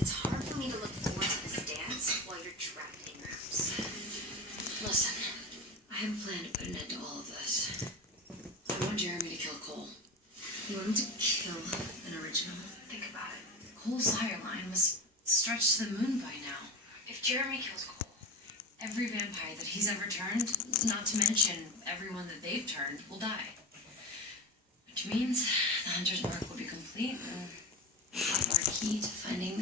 It's hard for me to look forward to this dance while you're trapped in your house. Listen, I have a plan to put an end to all of this. I want Jeremy to kill Cole. You want him to kill an original? Think about it. Cole's sire line must stretch to the moon by now. If Jeremy kills Cole, every vampire that he's ever turned, not to mention everyone that they've turned, will die. Which means the hunter's mark will be complete and we'll have our key to finding